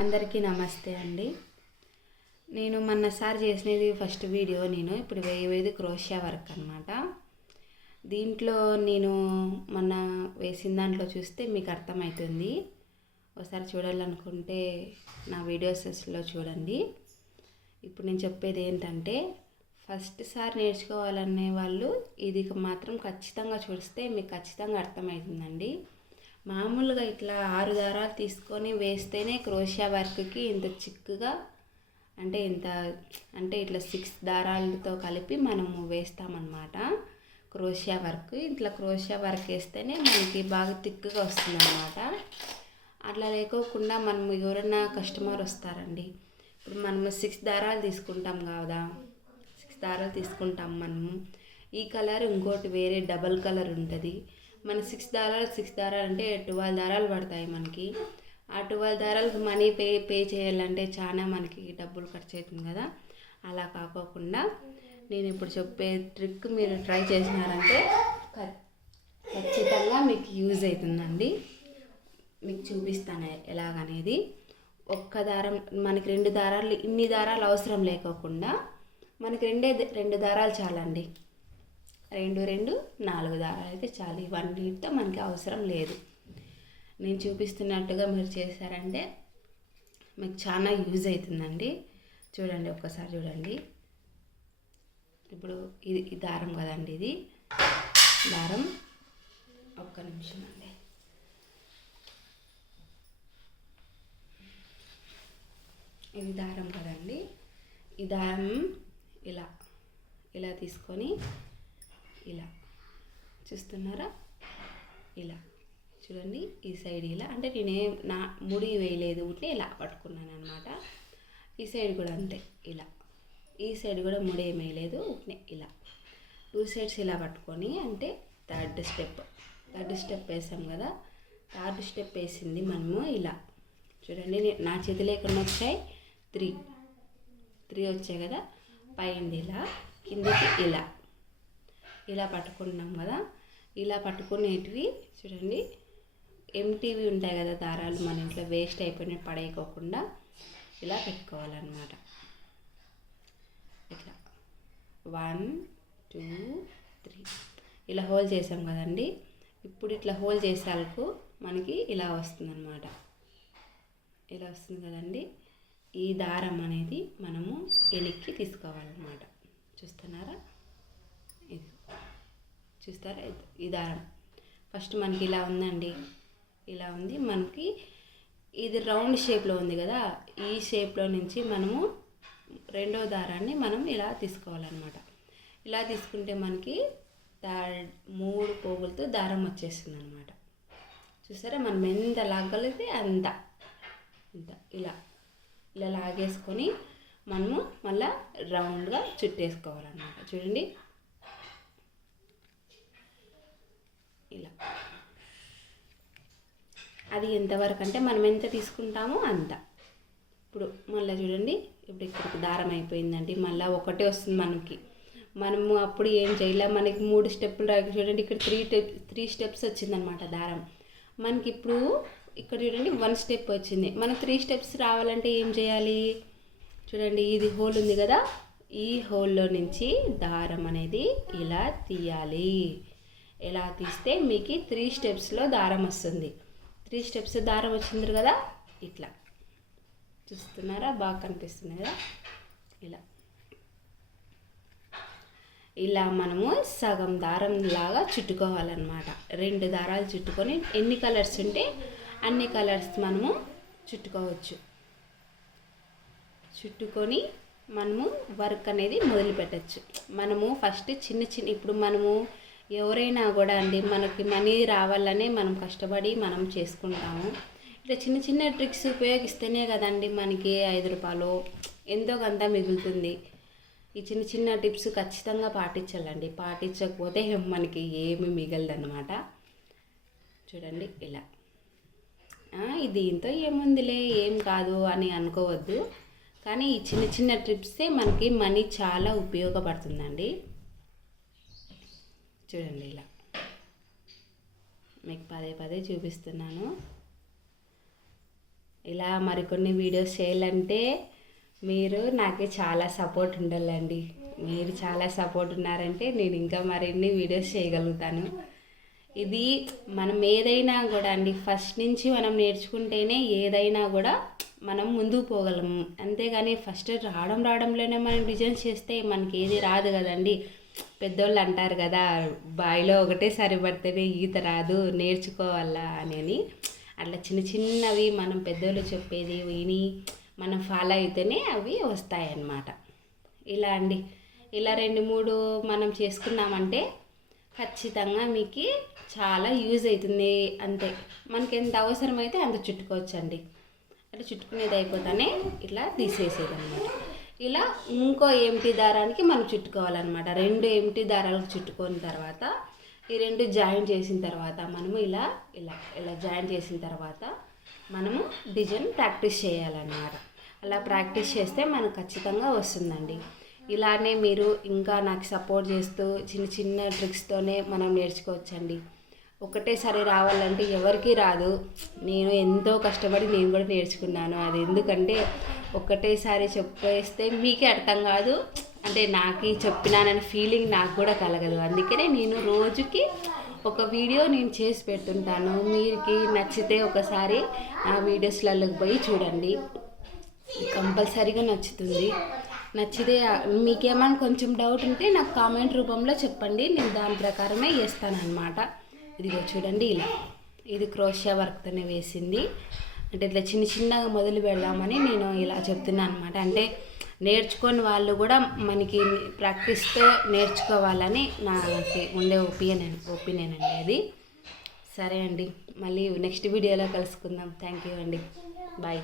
అందరికీ నమస్తే అండి. నేను మొన్నసారి చేసినది ఫస్ట్ వీడియో. నేను ఇప్పుడు వేయవేది క్రోషియా వర్క్ అనమాట. దీంట్లో నేను మొన్న వేసిన దాంట్లో చూస్తే మీకు అర్థమవుతుంది. ఒకసారి చూడాలనుకుంటే నా వీడియోస్లో చూడండి. ఇప్పుడు నేను చెప్పేది ఏంటంటే, ఫస్ట్ సారి నేర్చుకోవాలనే వాళ్ళు ఇది మాత్రం ఖచ్చితంగా చూస్తే మీకు ఖచ్చితంగా అర్థమవుతుందండి. మామూలుగా ఇట్లా 6 దారాలు తీసుకొని వేస్తేనే క్రోషియా వర్క్కి ఇంత చిక్కుగా అంటే ఇట్లా 6 దారాలతో కలిపి మనము వేస్తామన్నమాట క్రోషియా వర్క్. ఇట్లా క్రోషియా వర్క్ వేస్తేనే మనకి బాగా తిక్కుగా వస్తుందన్నమాట. అట్లా లేకోకుండా మనం ఎవరైనా కస్టమర్ వస్తారండి, ఇప్పుడు మనము 6 దారాలు తీసుకుంటాం కదా, 6 దారాలు తీసుకుంటాం మనము. ఈ కలర్ ఇంకోటి వేరే డబల్ కలర్ ఉంటుంది. మన 6 దారాలు అంటే 12 దారాలు పడతాయి మనకి. ఆ 12 దారాలకు మనీ పే చేయాలంటే చాలా మనకి డబ్బులు ఖర్చు అవుతుంది కదా. అలా కాకోకుండా నేను ఇప్పుడు చెప్పే ట్రిక్ మీరు ట్రై చేసినారంటే ఖచ్చితంగా మీకు యూజ్ అవుతుందండి. మీకు చూపిస్తాను ఎలాగనేది. ఒక్క దారం మనకి 2 దారాలు, ఇన్ని దారాలు అవసరం లేకోకుండా మనకి 2 దారాలు చాలండి. 2 4 దారాలు అయితే చాలు. ఇవన్నీతో మనకి అవసరం లేదు. నేను చూపిస్తున్నట్టుగా మీరు చేశారంటే మీకు చాలా యూజ్ అవుతుందండి. చూడండి, ఒక్కసారి చూడండి. ఇప్పుడు ఇది దారం కదండి, ఇది దారం. ఒక్క నిమిషం అండి. ఇది దారం కదండి. ఈ దారం ఇలా తీసుకొని ఇలా చూస్తున్నారా, ఇలా చూడండి. ఈ సైడ్ ఇలా అంటే నేనేం నా ముడి వేయలేదు, ఉంటే ఇలా పట్టుకున్నాను అనమాట. ఈ సైడ్ కూడా అంతే, ఇలా ఈ సైడ్ కూడా ముడి ఏం వేయలేదు, ఉంటే ఇలా 2 సైడ్స్ ఇలా పట్టుకొని, అంటే థర్డ్ స్టెప్ వేసాం కదా. థర్డ్ స్టెప్ వేసింది మనము ఇలా చూడండి. నా చేతిలో ఎక్కడ వచ్చాయి 3 వచ్చాయి కదా. పైంది ఇలా, కిందకి ఇలా పట్టుకున్నాం కదా. ఇలా పట్టుకునేటివి చూడండి, ఎంటీవి ఉంటాయి కదా దారాలు, మన ఇంట్లో వేస్ట్ అయిపోయిన పడేయకోకుండా ఇలా పెట్టుకోవాలన్నమాట. ఇట్లా 1 2 3 ఇలా హోల్ చేసాం కదండి. ఇప్పుడు ఇట్లా హోల్ చేసాలకు మనకి ఇలా వస్తుందన్నమాట. ఇలా వస్తుంది కదండి. ఈ దారం అనేది మనము వెనక్కి తీసుకోవాలన్నమాట. చూస్తున్నారా, ఇది చూస్తారా, ఈ దారం ఫస్ట్ మనకి ఇలా ఉందండి. ఇలా ఉంది మనకి. ఇది రౌండ్ షేప్లో ఉంది కదా. ఈ షేప్లో నుంచి మనము రెండో దారాన్ని మనం ఇలా తీసుకోవాలన్నమాట. ఇలా తీసుకుంటే మనకి 3 పోగులతో దారం వచ్చేస్తుంది అనమాట. చూసారా, మనం ఎంత లాగలిగితే అంత ఇలా లాగేసుకొని మనము మళ్ళీ రౌండ్గా చుట్టేసుకోవాలన్నమాట. చూడండి, ఇలా. అది ఎంతవరకు అంటే మనం ఎంత తీసుకుంటామో అంత. ఇప్పుడు మళ్ళీ చూడండి, ఇప్పుడు ఇక్కడికి దారం అయిపోయిందండి. మళ్ళీ ఒకటే వస్తుంది మనకి. మనము అప్పుడు ఏం చేయాలి, మనకి 3 స్టెప్పులు చూడండి. ఇక్కడ 3 స్టెప్స్ వచ్చిందనమాట దారం మనకి. ఇప్పుడు ఇక్కడ చూడండి 1 స్టెప్ వచ్చింది. మనకు 3 స్టెప్స్ రావాలంటే ఏం చేయాలి చూడండి. ఇది హోల్ ఉంది కదా, ఈ హోల్లో నుంచి దారం అనేది ఇలా తీయాలి. ఎలా తీస్తే మీకు 3 స్టెప్స్లో దారం వస్తుంది. 3 స్టెప్స్ దారం వచ్చింది కదా. ఇట్లా చూస్తున్నారా, బాగా కనిపిస్తుంది కదా. ఇలా మనము సగం దారం లాగా చుట్టుకోవాలన్నమాట. 2 దారాలు చుట్టుకొని ఎన్ని కలర్స్ ఉంటే అన్ని కలర్స్ మనము చుట్టుకోవచ్చు. చుట్టుకొని మనము వర్క్ అనేది మొదలు పెట్టచ్చు. మనము ఫస్ట్ చిన్న ఇప్పుడు మనము ఎవరైనా కూడా అండి, మనకి మనీ రావాలనే మనం కష్టపడి మనం చేసుకుంటాము. ఇట్లా చిన్న ట్రిక్స్ ఉపయోగిస్తేనే కదండి మనకి 5 రూపాయలు ఎంతో కొంత మిగులుతుంది. ఈ చిన్న టిప్స్ ఖచ్చితంగా పాటించాలండి. పాటించకపోతే మనకి ఏమి మిగలదన్నమాట. చూడండి, ఇలా. దీంతో ఏముందిలే, ఏం కాదు అని అనుకోవద్దు. కానీ ఈ చిన్న ట్రిప్సే మనకి మనీ చాలా ఉపయోగపడుతుందండి. చూడండి, ఇలా మీకు పదే చూపిస్తున్నాను. ఇలా మరికొన్ని వీడియోస్ చేయాలంటే మీరు నాకు చాలా సపోర్ట్ ఉండాలండి. మీరు చాలా సపోర్ట్ ఉన్నారంటే నేను ఇంకా మరిన్ని వీడియోస్ చేయగలుగుతాను. ఇది మనం ఏదైనా కూడా అండి ఫస్ట్ నుంచి మనం నేర్చుకుంటేనే ఏదైనా కూడా మనం ముందుకు పోగలము. అంతేగాని ఫస్ట్ రావడంలోనే మనం డిజైన్ చేస్తే మనకి ఏది రాదు కదండి. పెద్దోళ్ళు అంటారు కదా, బావిలో ఒకటేసారి పడితేనే ఈత రాదు, నేర్చుకోవాలా అని. అట్లా చిన్న చిన్నవి మనం పెద్దోళ్ళు చెప్పేది విని మనం ఫాలో అయితేనే అవి వస్తాయన్నమాట. ఇలా అండి, ఇలా 2-3 మనం చేసుకున్నామంటే ఖచ్చితంగా మీకు చాలా యూజ్ అవుతుంది. అంతే, మనకి ఎంత అవసరమైతే అంత చుట్టుకోవచ్చండి. అట్లా చుట్టుకునేది అయిపోతానే ఇట్లా తీసేసేది అనమాట. ఇలా ఇంకో ఎంటీ దారానికి మనం చుట్టుకోవాలన్నమాట. 2 ఎంటీ దారాలకు చుట్టుకున్న తర్వాత ఈ 2 జాయిన్ చేసిన తర్వాత మనము ఇలా ఇలా ఇలా జాయిన్ చేసిన తర్వాత మనము డిజైన్ ప్రాక్టీస్ చేయాలన్నమాట. అలా ప్రాక్టీస్ చేస్తే మనకు ఖచ్చితంగా వస్తుందండి. ఇలానే మీరు ఇంకా నాకు సపోర్ట్ చేస్తూ చిన్న చిన్న ట్రిక్స్తోనే మనం నేర్చుకోవచ్చండి. ఒకటేసారి రావాలంటే ఎవరికీ రాదు. నేను ఎంతో కష్టపడి నేను కూడా నేర్చుకున్నాను. అది ఎందుకంటే ఒకటేసారి చెప్పేస్తే మీకే అర్థం కాదు, అంటే నాకు చెప్పినానని ఫీలింగ్ నాకు కూడా కలగదు. అందుకనే నేను రోజుకి ఒక వీడియో నేను చేసి పెట్టుంటాను. మీకు నచ్చితే ఒకసారి నా వీడియోస్లలోకి పోయి చూడండి, కంపల్సరీగా నచ్చుతుంది. నచ్చితే మీకేమైనా కొంచెం డౌట్ ఉంటే నాకు కామెంట్ రూపంలో చెప్పండి, నేను దాని ప్రకారమే వేస్తానన్నమాట. ఇదిగో చూడండి, ఇలా ఇది క్రోషియా వర్క్తోనే వేసింది. అంటే ఇట్లా చిన్న చిన్నగా మొదలు పెడదామని నేను ఇలా చెప్తున్నాను అనమాట. అంటే నేర్చుకొని వాళ్ళు కూడా మనకి ప్రాక్టీస్తో నేర్చుకోవాలని నాకు ఉండే ఒపీనియన్ అండి అది. సరే అండి, మళ్ళీ నెక్స్ట్ వీడియోలో కలుసుకుందాం. థ్యాంక్ యూ అండి, బాయ్.